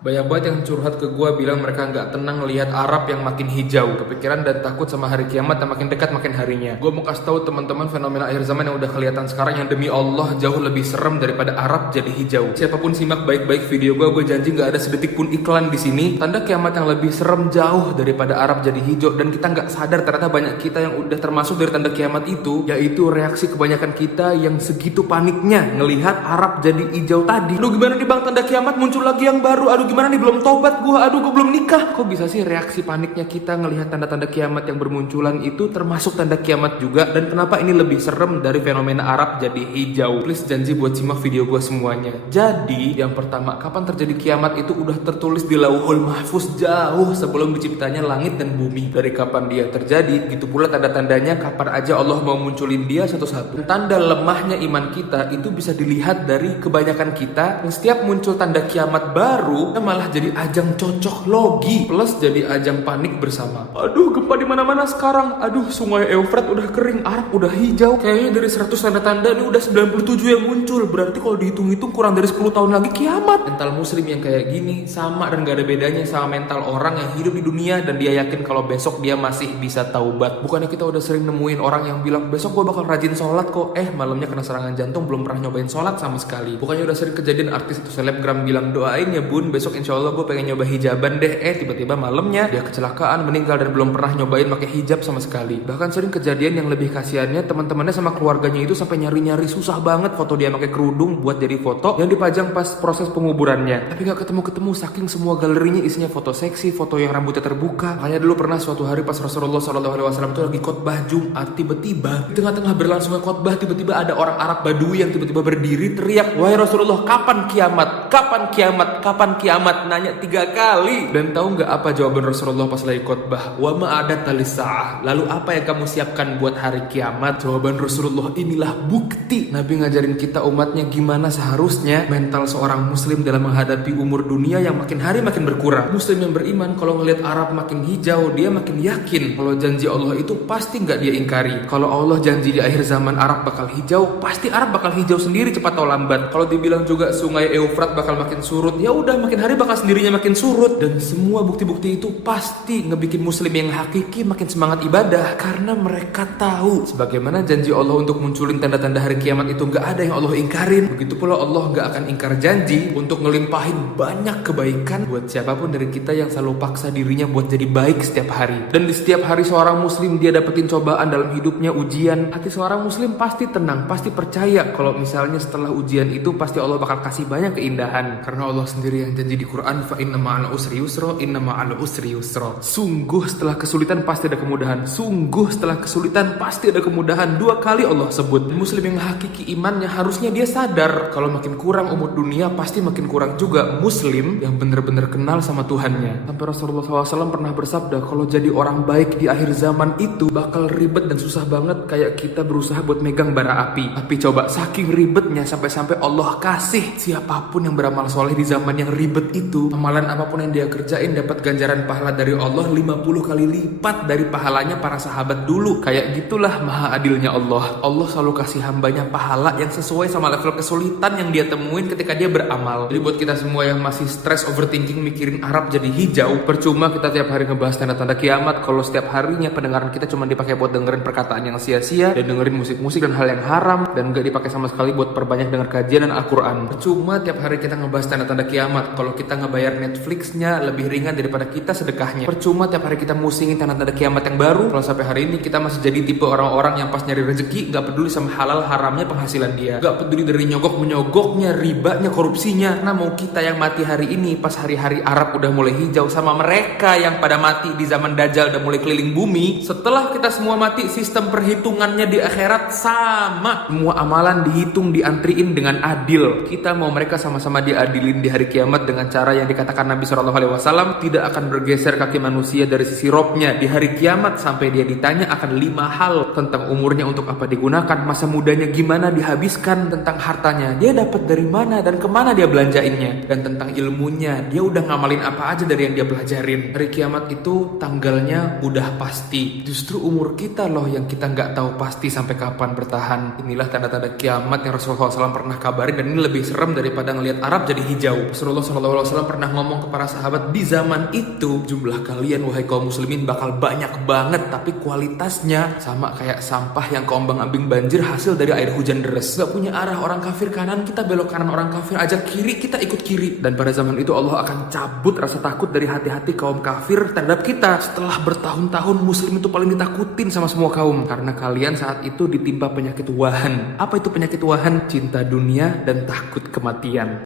Banyak banget yang curhat ke gue bilang mereka nggak tenang ngelihat Arab yang makin hijau, kepikiran dan takut sama hari kiamat yang makin dekat makin harinya. Gue mau kasih tahu teman-teman fenomena akhir zaman yang udah kelihatan sekarang yang demi Allah jauh lebih serem daripada Arab jadi hijau. Siapapun simak baik-baik video gue janji nggak ada sedetik pun iklan di sini. Tanda kiamat yang lebih serem jauh daripada Arab jadi hijau, dan kita nggak sadar ternyata banyak kita yang udah termasuk dari tanda kiamat itu, yaitu reaksi kebanyakan kita yang segitu paniknya ngelihat Arab jadi hijau tadi. Aduh gimana nih bang, tanda kiamat muncul lagi yang baru. Aduh gimana nih, belum tobat gue, aduh gue belum nikah. Kok bisa sih reaksi paniknya kita ngelihat tanda-tanda kiamat yang bermunculan itu termasuk tanda kiamat juga? Dan kenapa ini lebih serem dari fenomena Arab jadi hijau? Please janji buat simak video gue semuanya. Jadi yang pertama, kapan terjadi kiamat itu udah tertulis di Lauhul Mahfuz jauh sebelum diciptanya langit dan bumi. Dari kapan dia terjadi, gitu pula tanda-tandanya kapan aja Allah mau munculin dia satu-satu. Tanda lemahnya iman kita itu bisa dilihat dari kebanyakan kita yang setiap muncul tanda kiamat baru malah jadi ajang cocok logi plus jadi ajang panik bersama. Aduh gempa di mana-mana sekarang. Aduh sungai Eufrat udah kering, Arab udah hijau. Kayaknya dari 100 tanda-tanda ini udah 97 yang muncul. Berarti kalau dihitung-hitung kurang dari 10 tahun lagi kiamat. Mental muslim yang kayak gini sama dan gak ada bedanya sama mental orang yang hidup di dunia dan dia yakin kalau besok dia masih bisa taubat. Bukannya kita udah sering nemuin orang yang bilang besok gue bakal rajin sholat kok, malamnya kena serangan jantung, belum pernah nyobain sholat sama sekali. Bukannya udah sering kejadian artis atau selebgram bilang doain ya bun besok insya Allah gue pengen nyoba hijaban deh, tiba-tiba malamnya dia kecelakaan meninggal dan belum pernah nyobain pakai hijab sama sekali. Bahkan sering kejadian yang lebih kasihannya teman-temannya sama keluarganya itu sampai nyari-nyari susah banget foto dia pakai kerudung buat jadi foto yang dipajang pas proses penguburannya, tapi gak ketemu-ketemu saking semua galerinya isinya foto seksi, foto yang rambutnya terbuka. Makanya dulu pernah suatu hari pas Rasulullah SAW itu lagi khotbah Jumat, tiba-tiba di tengah-tengah berlangsungnya khotbah tiba-tiba ada orang Arab Badui yang tiba-tiba berdiri teriak, wahai Rasulullah kapan kiamat, kapan kiamat, kapan kiamat, nanya 3 kali. Dan tahu nggak apa jawaban Rasulullah pas lagi khotbah? Wa ma adata lis-saah. Lalu apa yang kamu siapkan buat hari kiamat? Jawaban Rasulullah, inilah bukti. Nabi ngajarin kita umatnya gimana seharusnya mental seorang muslim dalam menghadapi umur dunia yang makin hari makin berkurang. Muslim yang beriman kalau ngelihat Arab makin hijau, dia makin yakin kalau janji Allah itu pasti nggak dia ingkari. Kalau Allah janji di akhir zaman Arab bakal hijau, pasti Arab bakal hijau sendiri cepat atau lambat. Kalau dibilang juga sungai Eufrat bakal makin surut, ya udah makin hari bakal sendirinya makin surut. Dan semua bukti-bukti itu pasti ngebikin muslim yang hakiki makin semangat ibadah karena mereka tahu sebagaimana janji Allah untuk munculin tanda-tanda hari kiamat itu gak ada yang Allah ingkarin. Begitu pula Allah gak akan ingkar janji untuk ngelimpahin banyak kebaikan buat siapapun dari kita yang selalu paksa dirinya buat jadi baik setiap hari. Dan di setiap hari seorang muslim dia dapetin cobaan dalam hidupnya, ujian, hati seorang muslim pasti tenang, pasti percaya kalau misalnya setelah ujian itu pasti Allah bakal kasih banyak keindahan. Karena Allah sendiri yang janji di Quran, fa inna ma'al usri yusra, inna ma'al usri yusra. Sungguh setelah kesulitan pasti ada kemudahan. Sungguh setelah kesulitan pasti ada kemudahan. 2 kali Allah sebut. Muslim yang hakiki imannya harusnya dia sadar kalau makin kurang umur dunia pasti makin kurang juga muslim yang benar-benar kenal sama Tuhannya. Sampai Rasulullah SAW pernah bersabda kalau jadi orang baik di akhir zaman itu bakal ribet dan susah banget kayak kita berusaha buat megang bara api. Tapi coba saking ribetnya sampai-sampai Allah kasih siapapun yang beramal soleh di zaman yang ribet itu, amalan apapun yang dia kerjain dapat ganjaran pahala dari Allah 50 kali lipat dari pahalanya para sahabat dulu. Kayak gitulah maha adilnya Allah. Allah selalu kasih hambanya pahala yang sesuai sama level kesulitan yang dia temuin ketika dia beramal. Jadi buat kita semua yang masih stress overthinking mikirin Arab jadi hijau, percuma kita tiap hari ngebahas tanda-tanda kiamat kalau setiap harinya pendengaran kita cuma dipakai buat dengerin perkataan yang sia-sia dan dengerin musik-musik dan hal yang haram dan gak dipakai sama sekali buat perbanyak denger kajian dan Al-Quran. Percuma tiap hari kita ngebahas tanda-tanda kiamat kalau kita ngebayar Netflixnya lebih ringan daripada kita sedekahnya. Percuma tiap hari kita musingin tanda-tanda kiamat yang baru kalau sampai hari ini kita masih jadi tipe orang-orang yang pas nyari rezeki gak peduli sama halal haramnya penghasilan dia, gak peduli dari nyogok menyogoknya, ribanya, korupsinya. Nah mau kita yang mati hari ini pas hari-hari Arab udah mulai hijau sama mereka yang pada mati di zaman Dajjal udah mulai keliling bumi, setelah kita semua mati sistem perhitungannya di akhirat sama, semua amalan dihitung diantriin dengan adil. Kita mau mereka sama-sama diadilin di hari kiamat dengan cara yang dikatakan Nabi SAW tidak akan bergeser kaki manusia dari sisi robnya di hari kiamat sampai dia ditanya akan 5 hal tentang umurnya untuk apa digunakan, masa mudanya gimana dihabiskan, tentang hartanya dia dapat dari mana dan kemana dia belanjainnya, dan tentang ilmunya dia udah ngamalin apa aja dari yang dia pelajarin. Hari kiamat itu tanggalnya udah pasti. Justru umur kita loh yang kita nggak tahu pasti sampai kapan bertahan. Inilah tanda-tanda kiamat yang Rasulullah SAW pernah kabarin dan ini lebih serem daripada ngelihat Arab jadi hijau. Rasulullah SAW pernah ngomong ke para sahabat, di zaman itu jumlah kalian wahai kaum muslimin bakal banyak banget, tapi kualitasnya sama kayak sampah yang keombang-ambing banjir hasil dari air hujan deras. Gak punya arah, orang kafir kanan kita belok kanan, orang kafir aja kiri kita ikut kiri. Dan pada zaman itu Allah akan cabut rasa takut dari hati-hati kaum kafir terhadap kita. Setelah bertahun-tahun muslim itu paling ditakutin sama semua kaum, karena kalian saat itu ditimpa penyakit wahan. Apa itu penyakit wahan? Cinta dunia dan takut kematian.